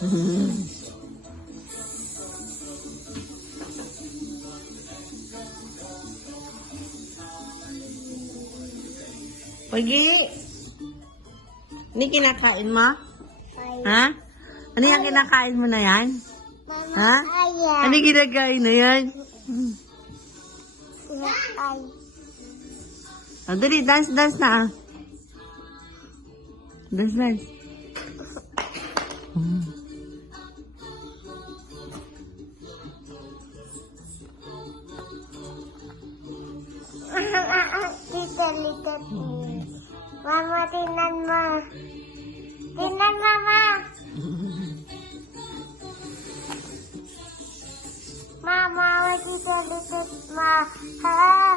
Pagi, ini kinakain mo? Ha? Ano yung kinakain mo na yan? Ha? Ano yung kinakain na yan? Oh, dali, dance na. Dance. Likat. Mama, tingnan mo. Tingnan, Mama. Mama, likat, Ma. Ha?